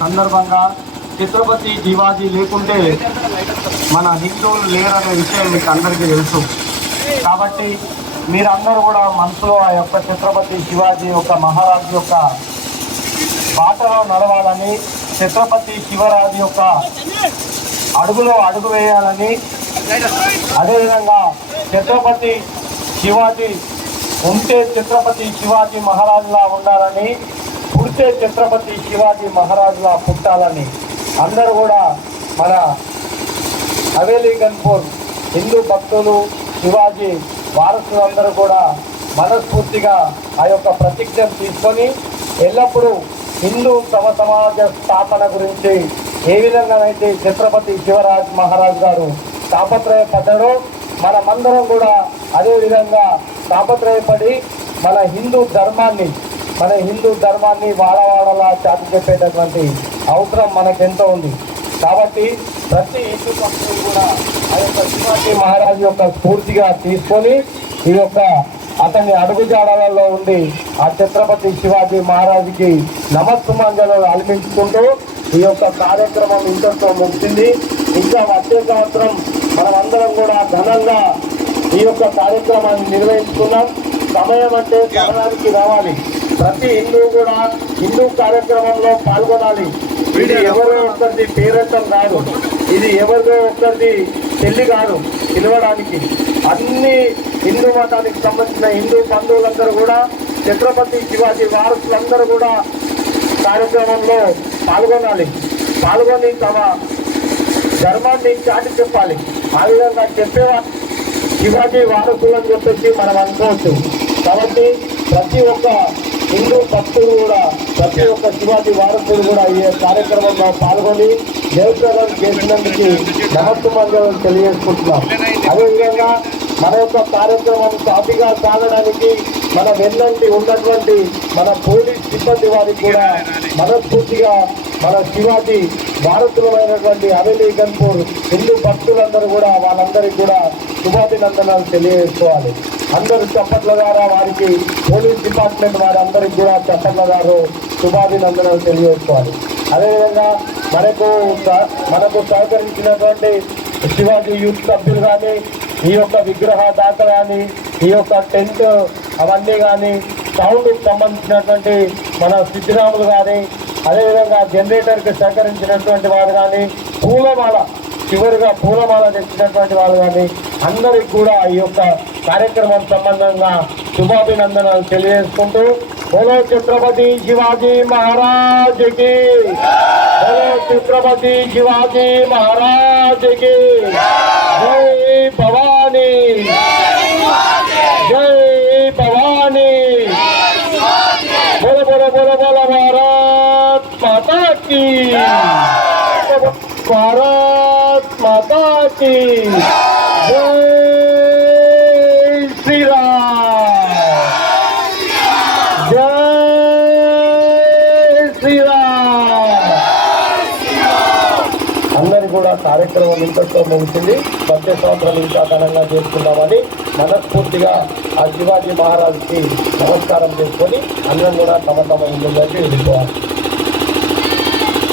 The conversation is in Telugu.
సందర్భంగా ఛత్రపతి శివాజీ లేకుంటే మన హిందువులు లేరనే విషయం మీకు అందరికీ తెలుసు. కాబట్టి మీరందరూ కూడా మనసులో ఆ యొక్క ఛత్రపతి శివాజీ యొక్క మహారాజు యొక్క బాటలో నడవాలని ఛత్రపతి శివరాజు యొక్క అడుగులో అడుగు వేయాలని అదేవిధంగా ఛత్రపతి శివాజీ ఉంటే ఛత్రపతి శివాజీ మహారాజులా ఉండాలని పుడితే ఛత్రపతి శివాజీ మహారాజులా పుట్టాలని అందరూ కూడా మన హవేలీ గన్పూర్ హిందూ భక్తులు శివాజీ వారసులందరూ కూడా మనస్ఫూర్తిగా ఆ యొక్క ప్రతిజ్ఞ తీసుకొని ఎల్లప్పుడూ హిందూ సమ సమాజ స్థాపన గురించి ఏ విధంగానైతే ఛత్రపతి శివరాజ్ మహారాజ్ గారు తాపత్రయపడ్డారో మనమందరం కూడా అదే విధంగా తాపత్రయపడి మన హిందూ ధర్మాన్ని మన హిందూ ధర్మాన్ని వాడవాడలా చాటి చెప్పేటటువంటి అవసరం మనకెంతో ఉంది. కాబట్టి ప్రతి హిందూ భక్తులు కూడా ఆ యొక్క శివాజీ మహారాజు యొక్క స్ఫూర్తిగా తీసుకొని ఈ యొక్క అతని అడుగుజాడలలో ఉండి ఆ ఛత్రపతి శివాజీ మహారాజుకి నమస్సుమాంజలు అల్పించుకుంటూ ఈ యొక్క కార్యక్రమం ఇంతటితో ముగిసింది. ఇంకా వచ్చే సంవత్సరం మనమందరం కూడా ఘనంగా ఈ యొక్క కార్యక్రమాన్ని నిర్వహించుకున్నాం సమయం అంటే సమయానికి రావాలి. ప్రతి హిందువు కూడా హిందూ కార్యక్రమంలో పాల్గొనాలి. ఇది ఎవరో ఒక్కరిది పేరెంటం కాదు. ఇది ఎవరిదో ఒక్కరిది పెళ్ళి కాదు పిలవడానికి. అన్ని హిందూ మతానికి సంబంధించిన హిందూ బంధువులందరూ కూడా ఛత్రపతి శివాజీ వారసులందరూ కూడా కార్యక్రమంలో పాల్గొనాలి. పాల్గొని తమ ధర్మాన్ని చాటి చెప్పాలి. ఆ విధంగా చెప్పేవా? శివాజీ వారసులు అని చెప్పేసి మనం అనుకోవచ్చు. కాబట్టి ప్రతి ఒక్క హిందూ భక్తులు కూడా ప్రతి ఒక్క శివాజీ వారసులు కూడా ఈ కార్యక్రమంలో పాల్గొని దేవసేవం చేసినందుకు నమస్కారం తెలియజేసుకుంటున్నాం. అదేవిధంగా మన యొక్క కార్యక్రమం సాఫీగా సాగడానికి మన వెన్నంటి ఉన్నటువంటి మన పోలీస్ సిబ్బంది వారికి కూడా మనస్ఫూర్తిగా మన శివాజీ భారతులమైనటువంటి అవేలీ గన్పూర్ హిందూ భక్తులందరూ కూడా వాళ్ళందరికీ కూడా శుభాభినందనాలు తెలియజేసుకోవాలి. అందరూ చప్పట్ల ద్వారా వారికి పోలీస్ డిపార్ట్మెంట్ వారందరికీ కూడా చప్పట్ల ద్వారా శుభాభినందనాలు తెలియజేసుకోవాలి. అదేవిధంగా మనకు మనకు సహకరించినటువంటి శివాజీ యూత్ సభ్యులు కానీ ఈ యొక్క విగ్రహ దాత కానీ ఈ యొక్క టెంట్ అవన్నీ కానీ సౌండ్కి సంబంధించినటువంటి మన సిద్ధిరాములు కానీ అదేవిధంగా జనరేటర్కి సహకరించినటువంటి వారు కానీ పూలమాల చివరిగా పూలమాల తెచ్చినటువంటి వాళ్ళు కానీ అందరికి కూడా ఈ యొక్క కార్యక్రమం సంబంధంగా శుభాభినందనలు తెలియజేసుకుంటూ బోలో ఛత్రపతి శివాజీ మహారాజ్కి బోలో ఛత్రపతి శివాజీ మహారాజ్కి. భారత్ మాతాకి శ్రీరామ్. జై శ్రీరామ్. అందరు కూడా కార్యక్రమం ఇంతటితో ముగిసింది. వచ్చే సంవత్సరం ఇంకా ఘనంగా చేసుకుందామని మనస్ఫూర్తిగా ఆ శివాజీ మహారాజ్కి నమస్కారం చేసుకొని అందరం కూడా తమ తమ ఇల్లు వెళ్ళిపోవాలి.